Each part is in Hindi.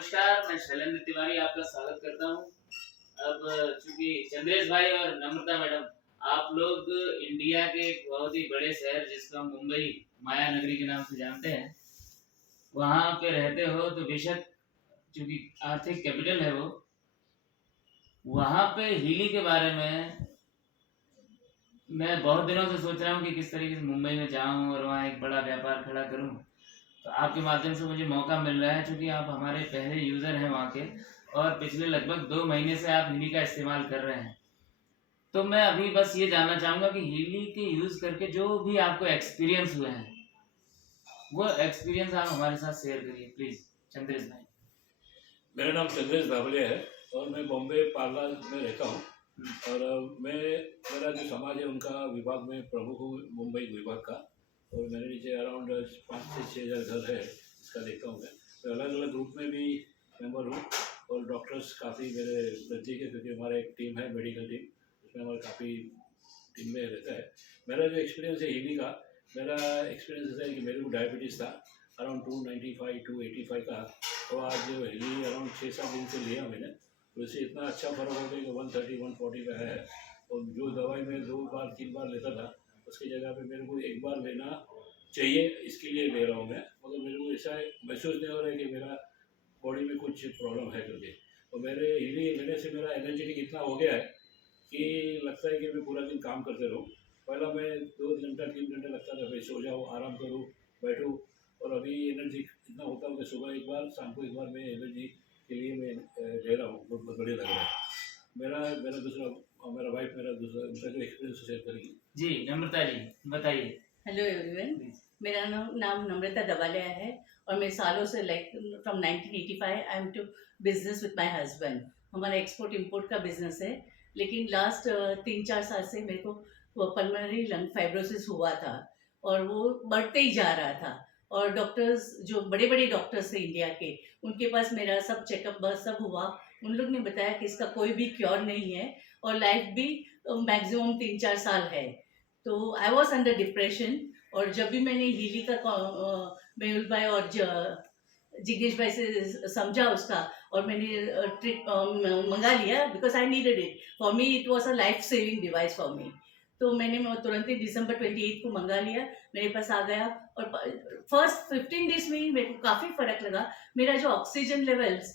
नमस्कार, मैं शैलेंद्र तिवारी आपका स्वागत करता हूँ। अब चूँकि चंद्रेश भाई और नम्रता मैडम, आप लोग इंडिया के एक बहुत ही बड़े शहर जिसको हम मुंबई माया नगरी के नाम से जानते हैं, वहाँ पे रहते हो तो बेशक चूँकि आर्थिक कैपिटल है वो, वहाँ पे हीलिंग के बारे में मैं बहुत दिनों से सोच रहा हूँ कि किस तरीके से मुंबई में जाऊँ और वहाँ एक बड़ा व्यापार खड़ा करूँ। तो आपके माध्यम से मुझे मौका मिल रहा है, चूँकि आप हमारे पहले यूज़र हैं वहाँ के और पिछले लगभग 2 महीने से आप हिली का इस्तेमाल कर रहे हैं। तो मैं अभी बस ये जानना चाहूँगा कि हिली के यूज़ करके जो भी आपको एक्सपीरियंस हुए हैं, वो एक्सपीरियंस आप हमारे साथ शेयर करिए प्लीज़, चंद्रेश भाई। मेरा नाम चंद्रेश धावलिया है और मैं बॉम्बे पार्ला में रहता हूँ। और मेरा जो समाज है उनका विभाग में प्रमुख हूँ, मुंबई विभाग का। और मेरे नीचे अराउंड 5 से 6 हज़ार घर है, इसका देखता हूँ मैं अलग अलग ग्रुप में भी मेंबर हूँ। और डॉक्टर्स काफ़ी मेरे नज़दीक है, क्योंकि हमारा एक टीम है, मेडिकल टीम, उसमें हमारा काफ़ी टीम में रहता है। मेरा जो एक्सपीरियंस है हिली का, मेरा एक्सपीरियंस ऐसा है कि मेरे को डायबिटीज़ था अराउंड 295 285 का। तो आज हिली अराउंड 6-7 दिन से लिया मैंने, तो इससे इतना अच्छा फ़र्क हो गया कि 130 140 पे है। और जो दवाई मैं 2 बार 3 बार लेता था, उसकी जगह पे मेरे को 1 बार लेना चाहिए, इसके लिए ले रहा हूँ मैं। मतलब मेरे को ऐसा महसूस नहीं हो रहा है कि मेरा बॉडी में कुछ प्रॉब्लम है करके। तो मेरे हिली लेने से मेरा एनर्जेटिक इतना हो गया है कि लगता है कि मैं पूरा दिन काम करते रहूँ। पहला मैं 2 घंटा 3 घंटा लगता था, फिर सो जाऊँ, आराम करूँ, बैठूँ। और अभी एनर्जी इतना होता है कि सुबह एक बार, शाम को एक बार मैं एनर्जी के लिए मैं ले रहा हूँ, बहुत बढ़िया लग रहा है। मेरा मेरा वाइफ मेरा दूसरा उनका जो एक्सपीरियंस शेयर करेगी। जी नम्रता जी बताइए। हेलो एवरीवन, मेरा नाम नम्रता दबालिया है और मैं सालों से from 1985 I am to business with my husband. हमारा एक्सपोर्ट इंपोर्ट का बिजनेस है, लेकिन लास्ट 3-4 साल से मेरे को पल्मोनरी लंग फाइब्रोसिस हुआ था और वो बढ़ते ही जा रहा था। और डॉक्टर्स, जो बड़े बड़े डॉक्टर्स थे इंडिया के, उनके पास मेरा सब चेकअप बस सब हुआ। उन लोग ने बताया कि इसका कोई भी क्योर नहीं है और लाइफ भी मैक्सिमम 3-4 साल है। तो आई वॉज अंडर डिप्रेशन। और जब भी मैंने हीली का मेहुल भाई और जिग्नेश भाई से समझा उसका, और मैंने ट्रिक मंगा लिया, because I needed it. For me it was a life saving device for me. तो मैंने तुरंत ही December 28 को मंगा लिया, मेरे पास आ गया। और फर्स्ट 15 डेज में ही मेरे को काफ़ी फ़र्क लगा। मेरा जो ऑक्सीजन लेवल्स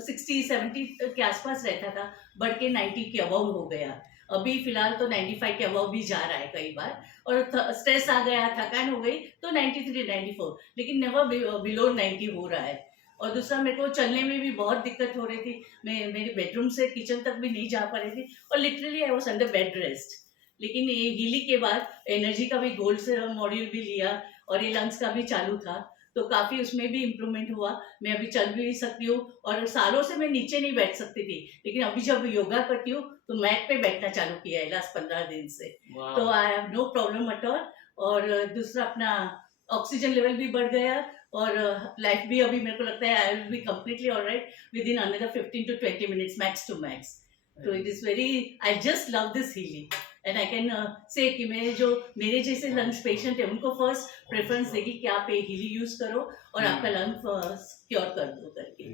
60-70 के आसपास रहता था, बढ़ के 90 के अबव हो गया। अभी फिलहाल तो 95 के अबव भी जा रहा है कई बार। और स्ट्रेस आ गया, थकान हो गई तो 93-94, लेकिन नेवर बिलो 90 हो रहा है। और दूसरा, मेरे को चलने में भी बहुत दिक्कत हो रही थी। मैं मेरे बेडरूम से किचन तक भी नहीं जा पा रही थी और literally I was under bed rest. लेकिन ये हीली के बाद एनर्जी का भी गोल्ड से मॉड्यूल भी लिया और ये लंग्स का भी चालू था, तो काफ़ी उसमें भी इम्प्रूवमेंट हुआ। मैं अभी चल भी सकती हूँ और सालों से मैं नीचे नहीं बैठ सकती थी, लेकिन अभी जब योगा करती हूँ तो मैट पे बैठना चालू किया है लास्ट 15 दिन से। तो I have no problem at all. और दूसरा, अपना ऑक्सीजन लेवल भी बढ़ गया और लाइफ भी अभी मेरे को लगता है I will be completely alright within another 15 to 20 minutes max to max. तो it is very, I just love this healing and I can say कि मेरे जैसे लंग्स पेशेंट है उनको फर्स्ट प्रेफरेंस देगी कि आप ये हीली यूज करो और आपका लंग क्योर कर दो करके।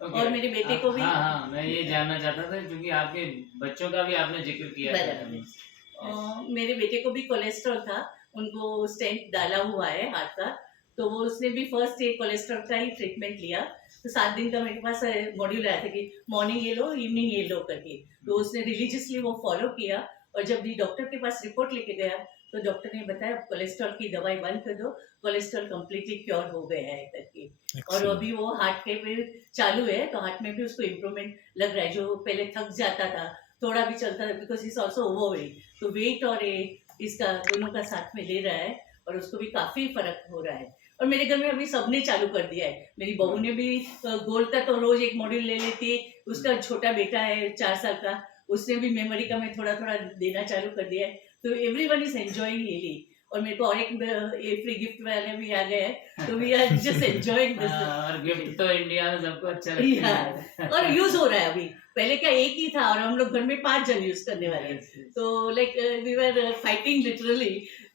और मेरे बेटे को भी, हाँ, मैं ये जानना चाहता था क्योंकि आपके बच्चों का भी आपने जिक्र किया था। मेरे बेटे को भी कोलेस्ट्रॉल था, उनको स्टेंट डाला हुआ है हार्ट का। तो वो उसने भी फर्स्ट ये कोलेस्ट्रॉल का ही ट्रीटमेंट लिया। तो 7 दिन का मेरे पास मॉड्यूल आया था कि मॉर्निंग ये लो, इवनिंग ये लो करके। तो उसने रिलीजियसली वो फॉलो किया। और जब भी डॉक्टर के पास रिपोर्ट लेके गया तो डॉक्टर ने बताया कोलेस्ट्रॉल की दवाई बंद कर दो, कोलेस्ट्रॉल कम्प्लीटली क्योर हो गया है करके। और अभी वो हार्ट के पे चालू है, तो हार्ट में भी उसको इम्प्रूवमेंट लग रहा है। जो पहले थक जाता था, थोड़ा भी चलता था, बिकॉज इज ऑल्सो ओवरवेट, तो वेट और इसका दोनों का साथ में ले रहा है और उसको भी काफ़ी फर्क हो रहा है। और मेरे घर में अभी सबने चालू कर दिया है। मेरी बहू ने भी गोल्ड का तो रोज एक मॉड्यूल ले लेती है। उसका छोटा बेटा है 4 साल का, उसने भी मेमोरी का मैं थोड़ा थोड़ा देना चालू कर दिया है। तो एवरीवन इज एंजॉयिंग रियली। और मेरे को और एक फ्री गिफ्ट वाले भी आ गए हैं, तो we are just enjoying this. और गिफ्ट तो इंडिया में सबको अच्छा लगता है और यूज हो रहा है अभी। पहले क्या एक ही था और हम लोग घर में 5 जन यूज करने वाले। तो like we were fighting literally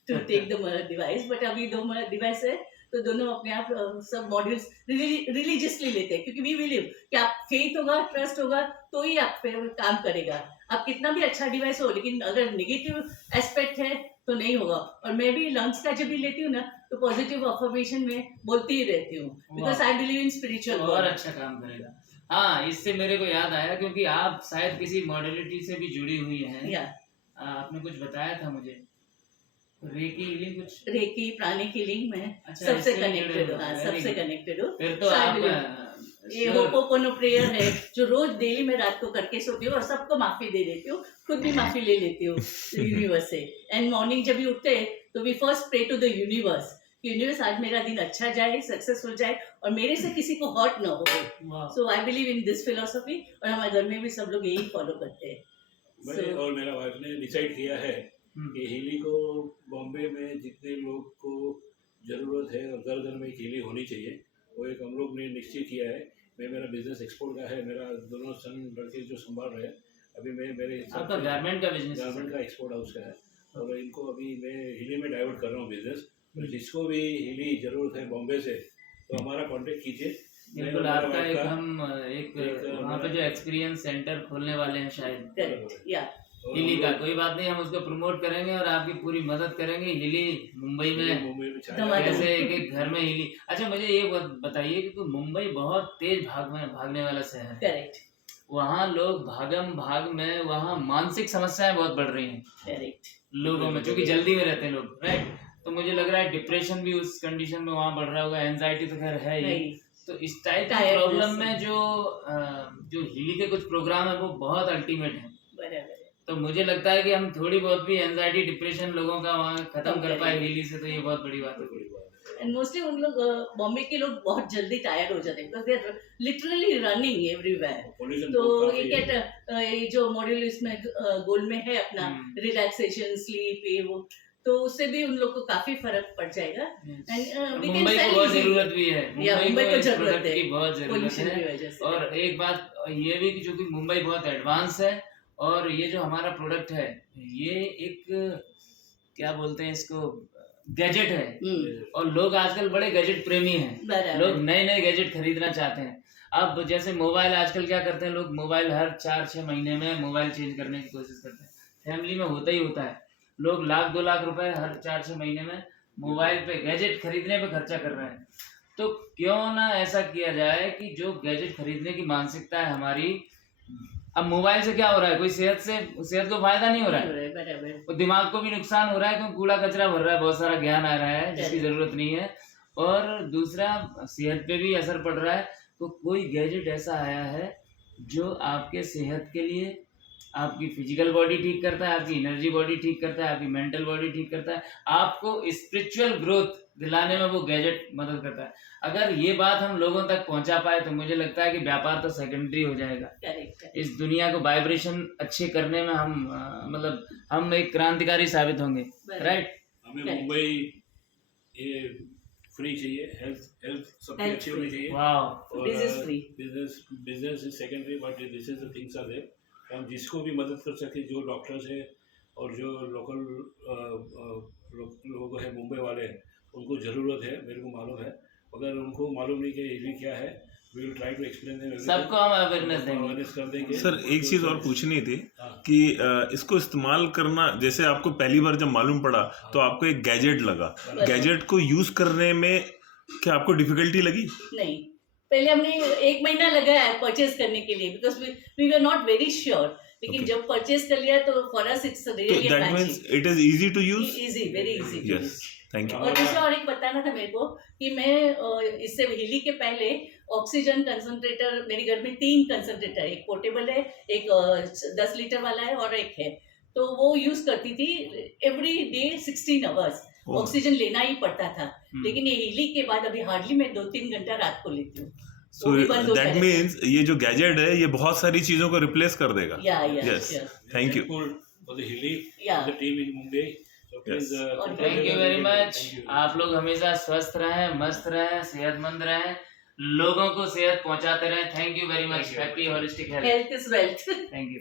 to take the device, but अभी 2 डिवाइस है तो दोनों अपने आप सब मॉड्यूल्स रिलीजियसली लेते हैं, क्योंकि वी बिलीव कि आप फेथ होगा, ट्रस्ट होगा तो ही आप पे काम करेगा। आप कितना भी अच्छा डिवाइस हो, लेकिन अगर नेगेटिव एस्पेक्ट है तो नहीं होगा। और मैं भी लंग्स का जब भी लेती हूँ ना, तो पॉजिटिव अफर्मेशन में बोलती ही रहती हूँ, because I believe in spiritual. और अच्छा काम करेगा। हाँ, इससे मेरे को याद आया, क्योंकि आप शायद किसी मॉडलिटी से भी जुड़ी हुई हैं। या आपने कुछ बताया था मुझे, रेकी हीलिंग कुछ। रेकी प्राणिक हीलिंग में अच्छा, सबसे इससे कनेक्टेड जुड़े हो, हो। हाँ, Very सबसे good। कनेक्टेड हो। फिर तो So I आप believe ये sure। होपोपोनो प्रेयर है जो रोज डेली में रात को करके सोती हूँ और सबको माफी दे देती हूँ, खुद भी माफी ले लेती हूँ यूनिवर्स से। एंड मॉर्निंग जब भी उठते हैं तो we first pray to the universe, universe आज मेरा दिन अच्छा जाए, सक्सेसफुल जाए और मेरे से किसी को हर्ट ना हो। वाह। So I believe in this philosophy, और हमारे घर में भी सब लोग यही फॉलो करते हैं। मैं So- और मेरा वाइफ ने डिसाइड किया है कि हीली को बॉम्बे में जितने लोग को ज़रूरत है और घर घर में हीली होनी चाहिए, वो एक हम लोग ने निश्चय किया है। मेरा बिजनेस एक्सपोर्ट का है, मेरा दोनों सन लड़के जो संभाल रहे हैं, अभी मेरे आपका गारमेंट का बिजनेस है? गारमेंट का एक्सपोर्ट हाउस का है, और इनको अभी मैं हीली में डाइवर्ट कर रहा हूँ बिजनेस। तो जिसको भी हीली ज़रूरत है बॉम्बे से, तो हमारा कांटेक्ट कीजिए। बिल्कुल, आपका एक हम एक वहाँ पे जो एक्सपीरियंस सेंटर खोलने वाले हैं शायद Correct, yeah. हिली का। कोई बात नहीं, हम उसको प्रमोट करेंगे और आपकी पूरी मदद करेंगे। हिली मुंबई में छाया कैसे एक एक घर में हिली। अच्छा, मुझे ये बताइए कि तो मुंबई बहुत तेज भागने वाला शहर है। Correct, वहाँ लोग भागम भाग में, वहाँ मानसिक समस्याएं बहुत बढ़ रही हैं correct. लोगों में, क्योंकि जल्दी में रहते हैं लोग, राइट। तो मुझे लग रहा है डिप्रेशन भी उस कंडीशन में वहाँ बढ़ रहा होगा, एंजाइटी तो खैर है ही। नहीं, तो इस टाइप की Tiredness प्रॉब्लम में जो हिली के कुछ प्रोग्राम है वो बहुत अल्टीमेट है। बराबर है। तो मुझे लगता है कि हम थोड़ी बहुत भी एंजाइटी डिप्रेशन लोगों का वहाँ खत्म कम कर पाए करेंगे। हिली से, तो ये बहुत बड़ी बात है। एंड मोस्टली उन लोग बॉम्बे के लोग बहुत जल्दी टायर्ड हो जाते हैं, because they are literally running everywhere. तो ये क्या ये जो मॉड्यूल इसमें गोल में है अपना रिलैक्सेशन, स्लीप, ये वो, तो उससे भी उन लोग को काफी फर्क पड़ जाएगा। एंड मुंबई को बहुत जरूरत भी है, मुंबई को इस जरूरत प्रोडक्ट है की बहुत जरूरत पोल्यूशन की है। वजह से। और एक बात ये भी कि चूंकि मुंबई बहुत एडवांस है, और ये जो हमारा प्रोडक्ट है ये एक क्या बोलते हैं इसको, गैजेट है। और लोग आजकल बड़े गैजेट प्रेमी हैं, बराबर। लोग नए नए गैजेट खरीदना चाहते हैं। अब जैसे मोबाइल आजकल क्या करते हैं लोग, मोबाइल हर 4-6 महीने में मोबाइल चेंज करने की कोशिश करते हैं। फैमिली में होता ही होता है, लोग 1-2 लाख रुपए हर 4-6 महीने में मोबाइल पे गैजेट खरीदने पे खर्चा कर रहे हैं। तो क्यों ना ऐसा किया जाए कि जो गैजेट खरीदने की मानसिकता है हमारी, अब मोबाइल से क्या हो रहा है, कोई सेहत को फायदा नहीं हो रहा है, बराबर। और दिमाग को भी नुकसान हो रहा है, क्योंकि कूड़ा कचरा भर रहा है, बहुत सारा ज्ञान आ रहा है जिसकी जरूरत नहीं है, और दूसरा सेहत पे भी असर पड़ रहा है। तो कोई गैजेट ऐसा आया है जो आपके सेहत के लिए, आपकी फिजिकल बॉडी ठीक करता है, आपकी एनर्जी बॉडी ठीक करता है, आपकी मेंटल बॉडी ठीक करता है, आपको स्पिरिचुअल ग्रोथ दिलाने में वो गैजेट मदद करता है। अगर ये बात हम लोगों तक पहुंचा पाए तो मुझे लगता है कि व्यापार तो सेकेंडरी हो जाएगा। करेक्ट। इस दुनिया को वाइब्रेशन अच्छे करने में हम मतलब हम एक क्रांतिकारी साबित होंगे, राइट। हमें मुंबई ये फ्री चाहिए, हेल्थ सबसे अच्छी होनी चाहिए। वाह, business is secondary, but this is the things are there. हम जिसको भी मदद कर सके, जो डॉक्टर्स है और जो लोकल लोग हैं मुंबई वाले हैं, उनको ज़रूरत है, मेरे को मालूम है। अगर उनको मालूम नहीं कि ये क्या है, we will try to explain them, सबको हम अवेयरनेस कर देंगे। सर एक चीज़ और पूछनी थी कि इसको इस्तेमाल करना, जैसे आपको पहली बार जब मालूम पड़ा तो आपको एक गैजेट लगा, गैजेट को यूज़ करने में क्या आपको डिफिकल्टी लगी? नहीं, पहले हमने 1 महीना लगाया परचेज करने के लिए, because we were not very sure, लेकिन जब परचेज कर लिया तो for us it's really that means it is easy to use. Easy, very easy. Yes, thank you. और दूसरा और एक बताना था मेरे को कि मैं इससे हिली के पहले ऑक्सीजन कंसंट्रेटर, मेरे घर में 3 कंसंट्रेटर, एक पोर्टेबल है, एक 10 लीटर वाला है और एक है, तो वो यूज करती थी एवरी डे 16 आवर्स। ऑक्सीजन लेना ही पड़ता था, लेकिन ये हिली के बाद अभी हार्डली मैं 2-3 घंटा रात को लेती हूँ। सो दैट मींस ये जो गैजेट है ये बहुत सारी चीजों को रिप्लेस कर देगा। Yes, thank you for the hilly, Yeah. The team in Mumbai. Thank you very much. आप लोग हमेशा स्वस्थ रहें, मस्त रहें, सेहतमंद रहें, लोगों को सेहत पहुंचाते रहें। Thank you very much. Happy holistic health. Health is wealth. Thank you.